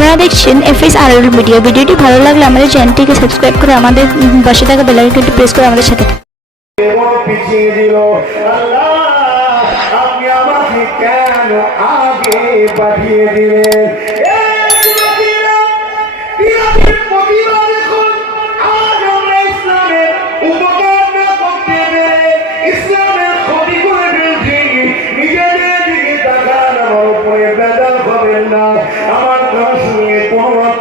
আপনারা দেখছেন এফএস আর ভিডিও ভিডিওটি ভালো লাগলে আমাদের চ্যানেলটিকে সাবস্ক্রাইব করে আমাদের পাশে থাকা বেলাইকনটি প্রেস করে আমাদের সাথে আমাকে কেন আগে পাঠিয়ে দিলেন?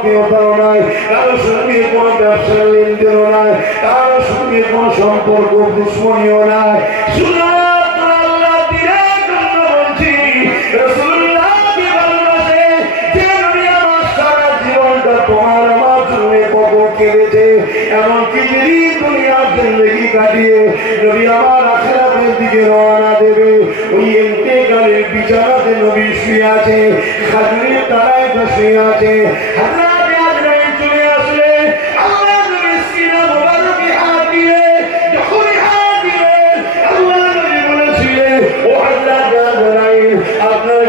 আত্মীয়তাও নাই কারোর সঙ্গে কোনো ব্যবসার লেনদেনও নাই কারোর সঙ্গে কোনো সম্পর্ক দুশ্মনীয় নাই। দেবে, ওই বিছানাতে নবী শুয়ে আছে খাজুরের তারায় শুয়ে আছে হাজরাতে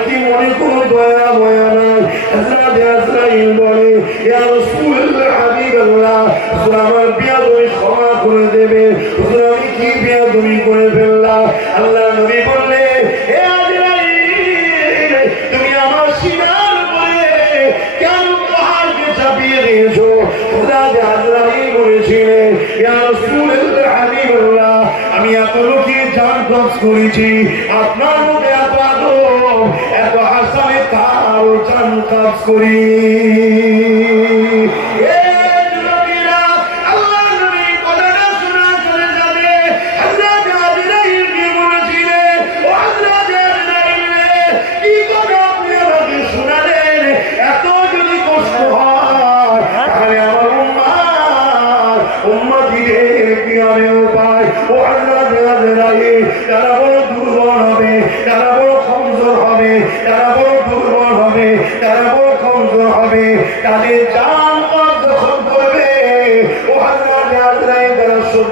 কি মনে কোনো দয়া, ময়া নাই। হাজরাতে আজরাইল বলে ইয়া রাসূলুল্লাহ, হাবিবাল্লাহ। হুজুর, আমার বিয়াদবি ক্ষমা করে দেবে। হুজুর, আমি কি বিয়াদবি করে ফেললাম? আল্লাহ নবী বললে তুমি আমার সিনার উপরে কেন পাহাড়কে চাপিয়ে দিয়েছ? যে আজরাইল বলেছিলেন, ইয়া রাসূলুল্লাহ, হাবিবাল্লাহ, আমি এত লোকের জান করেছি। আপনার করি। তারা বড় দুর্বল হবে, তারা বড় কমজোর হবে, তারা বড় তাদের জান